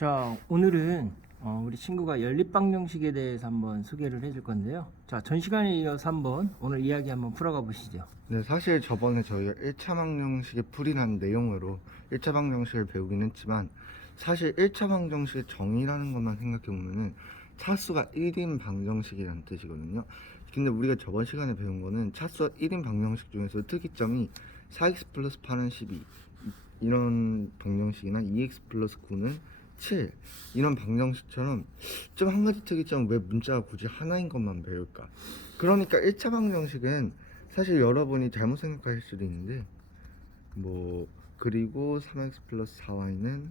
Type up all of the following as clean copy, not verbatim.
자, 오늘은 우리 친구가 연립방정식에 대해서 한번 소개를 해줄 건데요. 자, 전 시간에 이어서 한번 오늘 이야기 한번 풀어가 보시죠. 네, 사실 저번에 저희가 1차 방정식의 풀이라는 내용으로 1차 방정식을 배우긴 했지만, 사실 1차 방정식의 정의라는 것만 생각해보면은 차수가 1인 방정식이라는 뜻이거든요. 근데 우리가 저번 시간에 배운 거는 차수가 1인 방정식 중에서 특이점이 4x 플러스 8은 12 이런 방정식이나 2x 플러스 9는 7 이런 방정식처럼 좀 한 가지 특이점은 왜 문자가 굳이 하나인 것만 배울까? 그러니까 1차 방정식은 사실 여러분이 잘못 생각하실 수도 있는데, 그리고 3x 플러스 4y는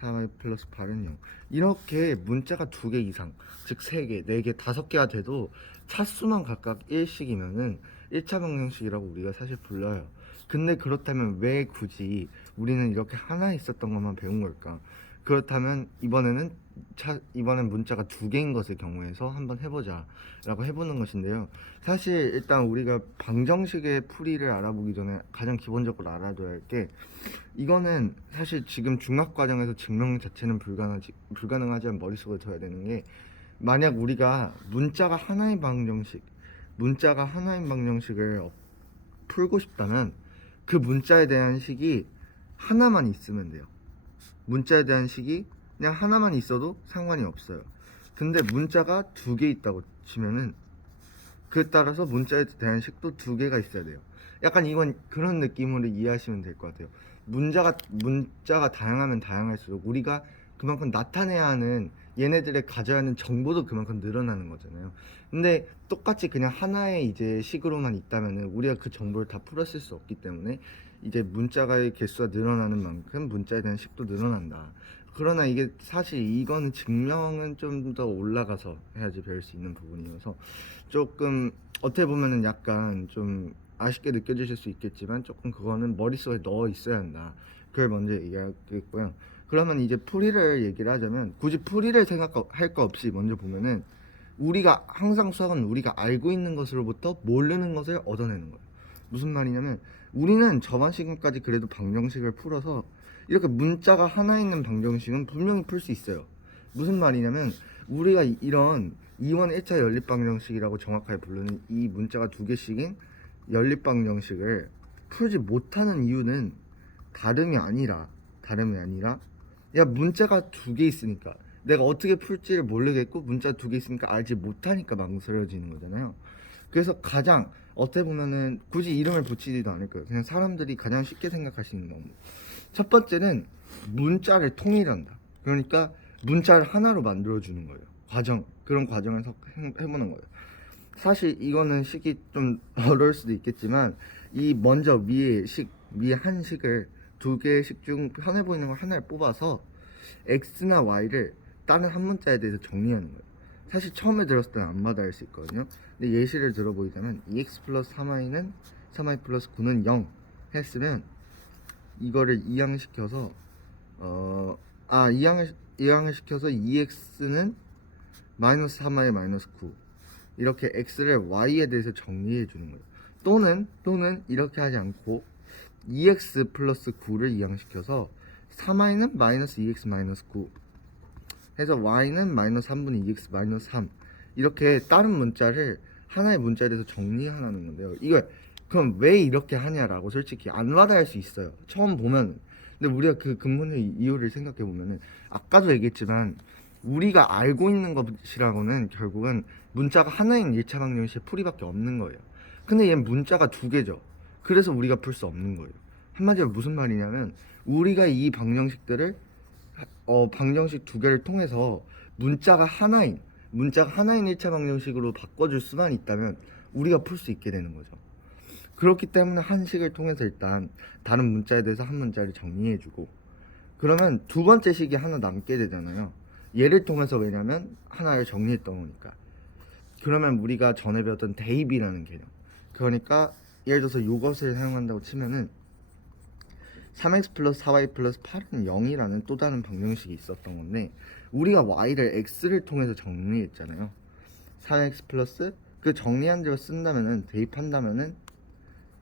4y 플러스 8은 0 이렇게 문자가 2개 이상, 즉 3개, 4개, 5개가 돼도 차수만 각각 1씩이면은 1차 방정식이라고 우리가 사실 불러요. 근데 그렇다면 왜 굳이 우리는 이렇게 하나 있었던 것만 배운 걸까? 그렇다면 이번엔 문자가 2개인 것의 경우에서 한번 해보자 라고 해보는 것인데요. 사실 일단 우리가 방정식의 풀이를 알아보기 전에 가장 기본적으로 알아둬야 할 게, 이거는 사실 지금 중학과정에서 증명 자체는 불가능하지만 머릿속에 둬야 되는 게, 만약 우리가 문자가 하나인 방정식을 풀고 싶다면 그 문자에 대한 식이 하나만 있으면 돼요. 문자에 대한 식이 그냥 하나만 있어도 상관이 없어요. 근데 문자가 2개 있다고 치면은 그에 따라서 문자에 대한 식도 2개가 있어야 돼요. 약간 이건 그런 느낌으로 이해하시면 될 것 같아요. 문자가 다양하면 다양할수록 우리가 그만큼 나타내야 하는, 얘네들의 가져야 하는 정보도 그만큼 늘어나는 거잖아요. 근데 똑같이 그냥 하나의 이제 식으로만 있다면은 우리가 그 정보를 다 풀었을 수 없기 때문에, 이제 문자의 개수가 늘어나는 만큼 문자에 대한 식도 늘어난다. 그러나 이게 사실 이거는 증명은 좀 더 올라가서 해야지 배울 수 있는 부분이어서 조금 어떻게 보면은 약간 좀 아쉽게 느껴지실 수 있겠지만, 조금 그거는 머릿속에 넣어 있어야 한다. 그걸 먼저 얘기하겠고요. 그러면 이제 풀이를 얘기를 하자면, 굳이 풀이를 생각할 거 없이 먼저 보면은, 우리가 항상 수학은 우리가 알고 있는 것으로부터 모르는 것을 얻어내는 거예요. 무슨 말이냐면, 우리는 저번 시간까지 그래도 방정식을 풀어서 이렇게 문자가 하나 있는 방정식은 분명히 풀 수 있어요. 무슨 말이냐면, 우리가 이런 2원 1차 연립방정식이라고 정확하게 부르는 이 문자가 2개씩인 연립방정식을 풀지 못하는 이유는 다름이 아니라 야, 문자가 2개 있으니까 내가 어떻게 풀지를 모르겠고, 문자 2개 있으니까 알지 못하니까 망설여지는 거잖아요. 그래서 가장 어떻게 보면은 굳이 이름을 붙이지도 않을 거예요. 그냥 사람들이 가장 쉽게 생각하시는 방법, 첫 번째는 문자를 통일한다. 그러니까 문자를 하나로 만들어주는 거예요. 그런 과정을 해보는 거예요. 사실 이거는 식이 좀 어려울 수도 있겠지만, 이 먼저 위에 한 식을 2개의 식 중 편해 보이는 걸 하나를 뽑아서 x나 y를 다른 한 문자에 대해서 정리하는 거예요. 사실 처음에 들었을 때는 안 맞아 할 수 있거든요. 근데 예시를 들어보자면 2x 플러스 3y는 3y 플러스 9는 0 했으면, 이거를 이항시켜서 이항을 시켜서 2x는 마이너스 3y 마이너스 9, 이렇게 x를 y에 대해서 정리해 주는 거예요. 또는 이렇게 하지 않고 2x 플러스 9를 이항시켜서 3y는 마이너스 2x 마이너스 9 해서 y는 마이너스 3분의 2x 마이너스 3, 이렇게 다른 문자를 하나의 문자에 대해서 정리하는 건데요. 이걸 그럼 왜 이렇게 하냐라고 솔직히 안 와닿을 수 있어요, 처음 보면. 근데 우리가 그 근본의 이유를 생각해 보면은, 아까도 얘기했지만 우리가 알고 있는 것이라고는 결국은 문자가 하나인 1차 방정식의 풀이밖에 없는 거예요. 근데 얘는 문자가 2개죠. 그래서 우리가 풀 수 없는 거예요. 한마디로 무슨 말이냐면, 우리가 이 방정식들을 방정식 2개를 통해서 문자가 하나인 1차 방정식으로 바꿔줄 수만 있다면 우리가 풀 수 있게 되는 거죠. 그렇기 때문에 한 식을 통해서 일단 다른 문자에 대해서 한 문자를 정리해주고, 그러면 두 번째 식이 하나 남게 되잖아요. 얘를 통해서, 왜냐면 하나를 정리했던 거니까. 그러면 우리가 전에 배웠던 대입이라는 개념, 그러니까 예를 들어서 이것을 사용한다고 치면은 3x 플러스 4y 플러스 8은 0이라는 또 다른 방정식이 있었던 건데, 우리가 y를 x를 통해서 정리했잖아요. 3x 플러스 그 정리한 대로 쓴다면은, 대입한다면은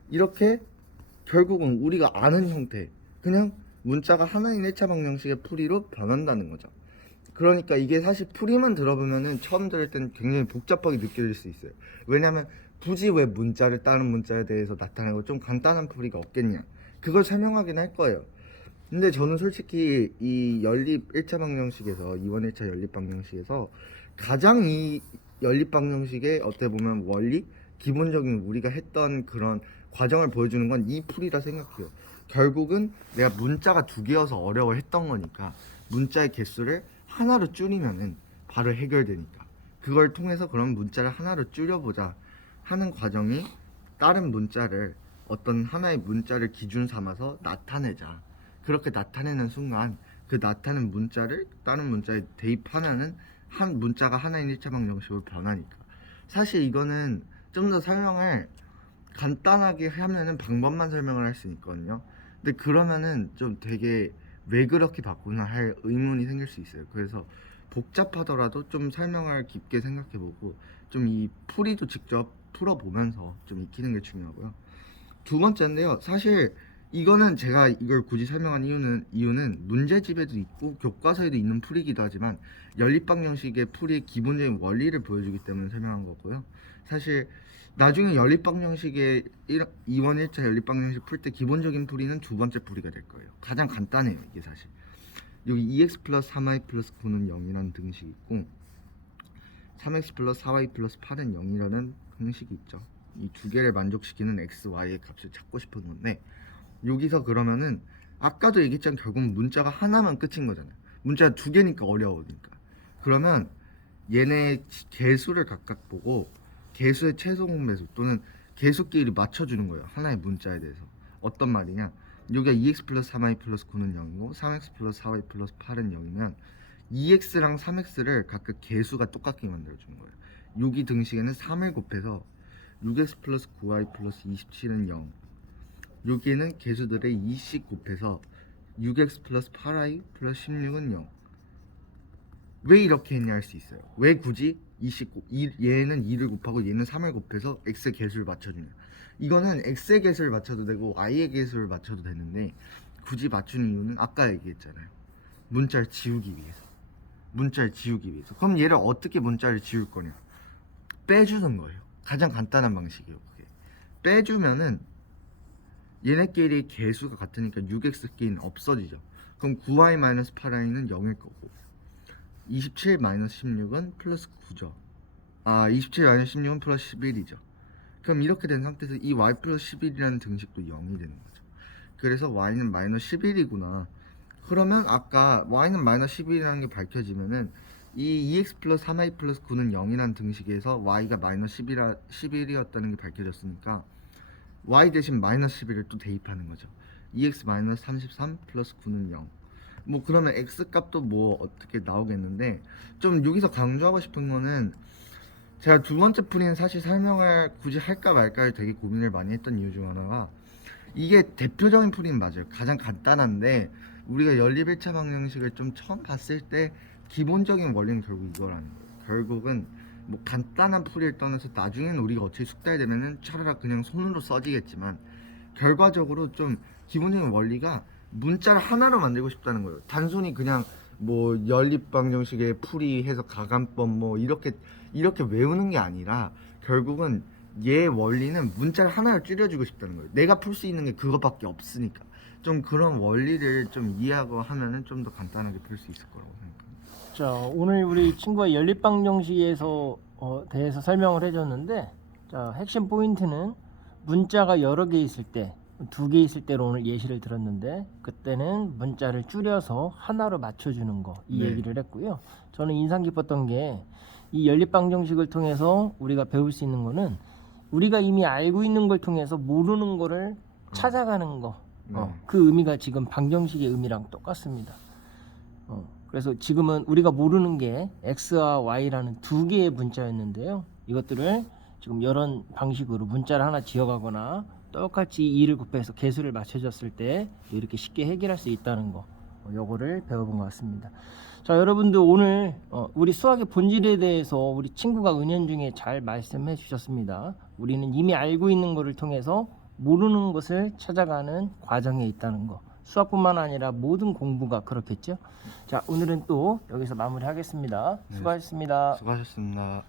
이렇게 결국은 우리가 아는 형태, 그냥 문자가 하나인 1차 방정식의 풀이로 변한다는 거죠. 그러니까 이게 사실 풀이만 들어보면은 처음 들을 땐 굉장히 복잡하게 느껴질 수 있어요. 왜냐하면 굳이 왜 문자를 다른 문자에 대해서 나타내고 좀 간단한 풀이가 없겠냐, 그걸 설명하긴 할 거예요. 근데 저는 솔직히 이 연립 1차 방정식에서, 이원 1차 연립 방정식에서 가장 이 연립 방정식의 어떻게 보면 원리, 기본적인 우리가 했던 그런 과정을 보여주는 건 이 풀이라 생각해요. 결국은 내가 문자가 두 개여서 어려워했던 거니까 문자의 개수를 하나로 줄이면은 바로 해결되니까, 그걸 통해서 그럼 문자를 하나로 줄여보자 하는 과정이 다른 문자를, 어떤 하나의 문자를 기준 삼아서 나타내자. 그렇게 나타내는 순간 그 나타낸 문자를 다른 문자에 대입하면은 한 문자가 하나인 1차 방정식으로 변하니까. 사실 이거는 좀 더 설명을 간단하게 하면은 방법만 설명을 할 수 있거든요. 근데 그러면은 좀 되게 왜 그렇게 바꾸나 할 의문이 생길 수 있어요. 그래서 복잡하더라도 좀 설명을 깊게 생각해보고 좀 이 풀이도 직접 풀어보면서 좀 익히는 게 중요하고요. 두 번째인데요, 사실 이거는 제가 이걸 굳이 설명한 이유는 문제집에도 있고 교과서에도 있는 풀이기도 하지만 연립방정식의 풀이의 기본적인 원리를 보여주기 때문에 설명한 거고요. 사실 나중에 연립방정식의 2원 1차 연립방정식 풀 때 기본적인 풀이는 두 번째 풀이가 될 거예요. 가장 간단해요, 이게 사실. 여기 2x 플러스 3y 플러스 9는 0이라는 등식이 있고 3x 플러스 4y 플러스 8은 0이라는 등식이 있죠. 이 두 개를 만족시키는 x, y의 값을 찾고 싶은 건데, 여기서 그러면은 아까도 얘기했지만 결국은 문자가 하나만 끝인 거잖아요. 문자가 두 개니까 어려우니까. 그러면 얘네 개수를 각각 보고 개수의 최소 공배수 또는 개수끼리 맞춰주는 거예요, 하나의 문자에 대해서. 어떤 말이냐, 여기가 2x 플러스 3y 플러스 9는 0이고 3x 플러스 4y 플러스 8은 0이면 2x랑 3x를 각각 개수가 똑같게 만들어주는 거예요. 여기 등식에는 3을 곱해서 6x 플러스 9y 플러스 27은 0, 여기에는 개수들의 2씩 곱해서 6x 플러스 8y 플러스 16은 0. 왜 이렇게 했냐 할 수 있어요. 왜 굳이 얘는 2를 곱하고 얘는 3을 곱해서 x의 개수를 맞춰주냐. 이거는 x의 개수를 맞춰도 되고 y의 개수를 맞춰도 되는데 굳이 맞추는 이유는 아까 얘기했잖아요. 문자를 지우기 위해서. 그럼 얘를 어떻게 문자를 지울 거냐. 빼주는 거예요. 가장 간단한 방식이에요, 그게. 빼주면은 얘네끼리 개수가 같으니까 6x끼리는 없어지죠. 그럼 9y-8i는 0일 거고 27-16은 플러스 9죠. 27-16은 플러스 11이죠. 그럼 이렇게 된 상태에서 이 y 플러스 11이라는 등식도 0이 되는 거죠. 그래서 y는 마이너스 11이구나. 그러면 아까 y는 마이너스 11이라는 게 밝혀지면은 이 2x 플러스 3y 플러스 9는 0이라는 등식에서 y가 마이너스 11이었다는 게 밝혀졌으니까 y 대신 마이너스 11을 또 대입하는 거죠. 2x 마이너스 33 플러스 9는 0. 뭐 그러면 x 값도 뭐 어떻게 나오겠는데, 좀 여기서 강조하고 싶은 거는, 제가 두 번째 풀이는 사실 설명을 굳이 할까 말까를 되게 고민을 많이 했던 이유 중 하나가, 이게 대표적인 풀이는 맞아요. 가장 간단한데 우리가 연립 1차 방정식을 좀 처음 봤을 때 기본적인 원리는 결국 이거라는 거예요. 결국은 뭐 간단한 풀이를 떠나서 나중에는 우리가 어차피 숙달되면은 차라리 그냥 손으로 써지겠지만 결과적으로 좀 기본적인 원리가 문자를 하나로 만들고 싶다는 거예요. 단순히 그냥 뭐 연립 방정식의 풀이해서 가감법 뭐 이렇게 외우는 게 아니라 결국은 얘 원리는 문자를 하나로 줄여주고 싶다는 거예요. 내가 풀 수 있는 게 그거밖에 없으니까. 좀 그런 원리를 좀 이해하고 하면은 좀 더 간단하게 풀 수 있을 거라고 생각합니다. 자, 오늘 우리 친구가 연립방정식에서 대해서 설명을 해줬는데, 자, 핵심 포인트는 문자가 여러 개 있을 때, 두 개 있을 때로 오늘 예시를 들었는데, 그때는 문자를 줄여서 하나로 맞춰주는 거, 이 네. 얘기를 했고요. 저는 인상 깊었던 게 이 연립방정식을 통해서 우리가 배울 수 있는 거는 우리가 이미 알고 있는 걸 통해서 모르는 거를 찾아가는 거, 그 의미가 지금 방정식의 의미랑 똑같습니다. 그래서 지금은 우리가 모르는 게 x와 y라는 두 개의 문자였는데요. 이것들을 지금 여러 방식으로 문자를 하나 지어가거나 똑같이 2를 곱해서 개수를 맞춰줬을 때 이렇게 쉽게 해결할 수 있다는 거, 요거를 배워본 것 같습니다. 자, 여러분들 오늘 우리 수학의 본질에 대해서 우리 친구가 은연중에 잘 말씀해 주셨습니다. 우리는 이미 알고 있는 것을 통해서 모르는 것을 찾아가는 과정에 있다는 거, 수학뿐만 아니라 모든 공부가 그렇겠죠. 자, 오늘은 또 여기서 마무리하겠습니다. 네. 수고하셨습니다. 수고하셨습니다.